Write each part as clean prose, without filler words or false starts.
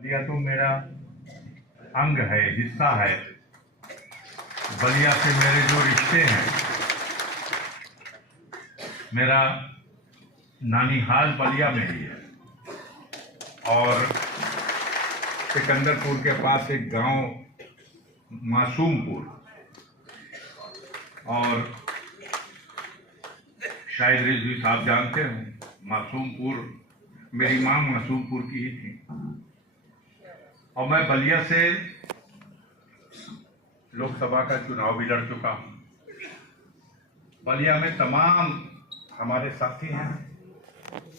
बलिया तो मेरा अंग है, हिस्सा है। बलिया से मेरे जो रिश्ते हैं, मेरा नानीहाल बलिया में ही है और सिकंदरपुर के पास एक गांव मासूमपुर, और शायद रिजवी साहब जानते हो, मासूमपुर मेरी मां मासूमपुर की ही थी। और मैं बलिया से लोकसभा का चुनाव भी लड़ चुका हूं। बलिया में तमाम हमारे साथी हैं,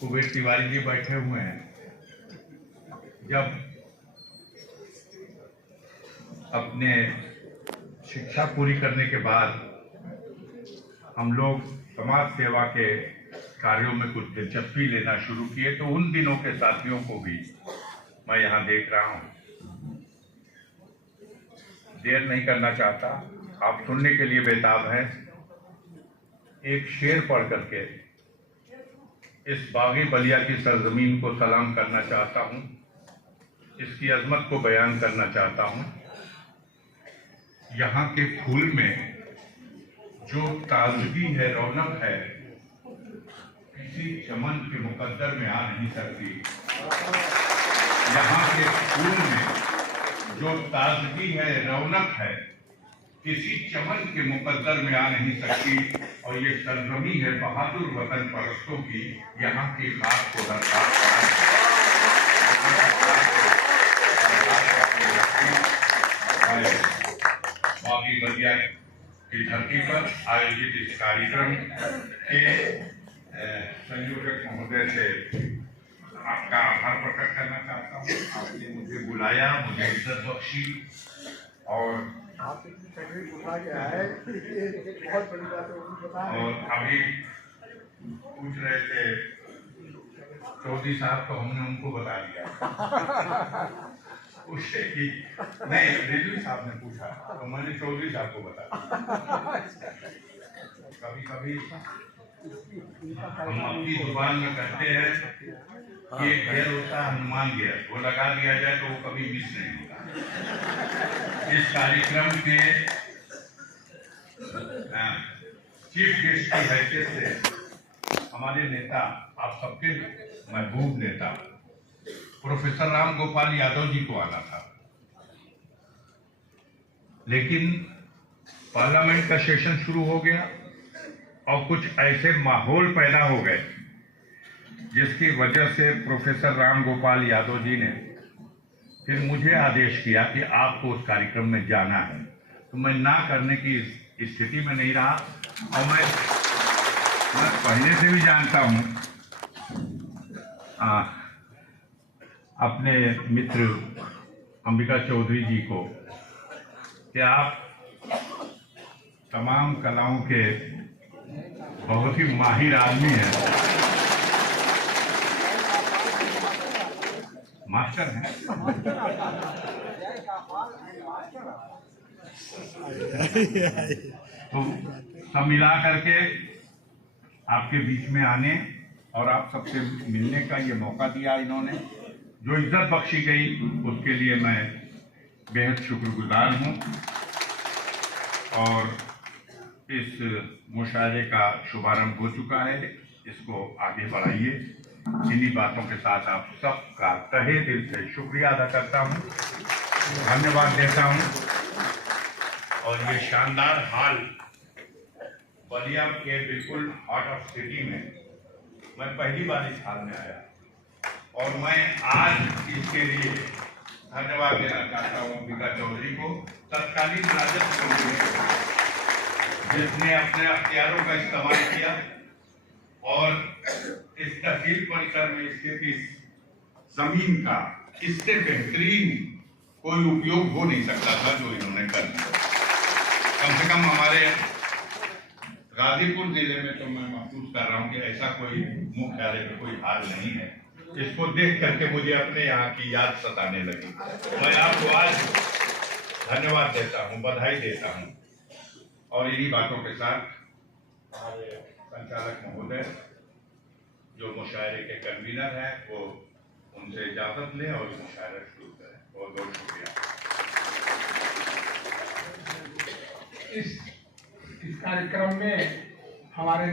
कुबेर तिवारी जी बैठे हुए हैं। जब अपने शिक्षा पूरी करने के बाद हम लोग समाज सेवा के कार्यों में कुछ दिलचस्पी लेना शुरू किए, तो उन दिनों के साथियों को भी मैं यहाँ देख रहा हूँ। देर नहीं करना चाहता, आप सुनने के लिए बेताब हैं। एक शेर पढ़ करके इस बागी बलिया की सरजमीन को सलाम करना चाहता हूँ, इसकी अजमत को बयान करना चाहता हूँ। यहाँ के फूल में जो ताजगी है, रौनक है, किसी चमन के मुकद्दर में आ नहीं सकती। यहाँ के फूल में जो ताजगी है, रौनक है, किसी चमन के मुकद्दर में आ नहीं सकती। और ये सरजमी है बहादुर वतन परस्तों की, यहाँ की खास को दरकार बागी बलिया की धरती पर आयोजित इस कार्यक्रम के संयोजक महोदय से आपका आभार प्रकट करना चाहता हूँ। आपने मुझे बुलाया, मुझे इज्जत बख्शी, और अभी पूछ रहे थे चौधरी साहब, तो हमने उनको बता दिया पूछे कि नहीं, रिजवी साहब ने पूछा तो मैंने चौधरी साहब को बता दिया। कभी कभी हम अपनी जुबान में कहते हैं कि एक घेर होता है हनुमान घेर, वो लगा दिया जाए तो वो कभी मिस नहीं होता। इस कार्यक्रम के चीफ गेस्ट की हैसियत से हमारे नेता, आप सबके महबूब नेता प्रोफेसर राम गोपाल यादव जी को आना था, लेकिन पार्लियामेंट का सेशन शुरू हो गया और कुछ ऐसे माहौल पैदा हो गए जिसकी वजह से प्रोफेसर राम गोपाल यादव जी ने फिर मुझे आदेश किया कि आपको उस कार्यक्रम में जाना है। तो मैं ना करने की स्थिति में नहीं रहा, और मैं पहले से भी जानता हूँ अपने मित्र अंबिका चौधरी जी को कि आप तमाम कलाओं के बहुत ही माहिर आदमी हैं, मास्टर हैं। तो सब मिला करके आपके बीच में आने और आप सबसे मिलने का ये मौका दिया इन्होंने, जो इज्जत बख्शी गई उसके लिए मैं बेहद शुक्रगुजार हूँ। और इस मुशायरे का शुभारंभ हो चुका है, इसको आगे बढ़ाइए। इन्हीं बातों के साथ आप सबका तहे दिल से शुक्रिया अदा करता हूँ, धन्यवाद देता हूँ। और ये शानदार हाल बलिया के बिल्कुल हार्ट ऑफ सिटी में मैं पहली बार इस हाल में आया, और मैं आज इसके लिए धन्यवाद देना चाहता हूँ अंबिका चौधरी को, तत्कालीन राजस्व मंत्री को, जिसने अपने अख्तियारों का इस्तेमाल किया और इस तहसील परिसर में स्थित इस जमीन का इससे बेहतरीन कोई उपयोग हो नहीं सकता था जो इन्होंने कर दिया। कम से कम हमारे गाजीपुर जिले में तो मैं महसूस कर रहा हूँ कि ऐसा कोई मुख्यालय में कोई हाल नहीं है। इसको देख करके मुझे अपने यहाँ की याद सताने लगी। मैं आपको आज धन्यवाद देता हूँ, बधाई देता हूँ। और इन्हीं बातों के साथ हमारे संचालक महोदय जो मुशायरे के कन्वीनर हैं, वो उनसे इजाजत लें और मुशायरा शुरू करें। बहुत बहुत शुक्रिया। इस कार्यक्रम में हमारे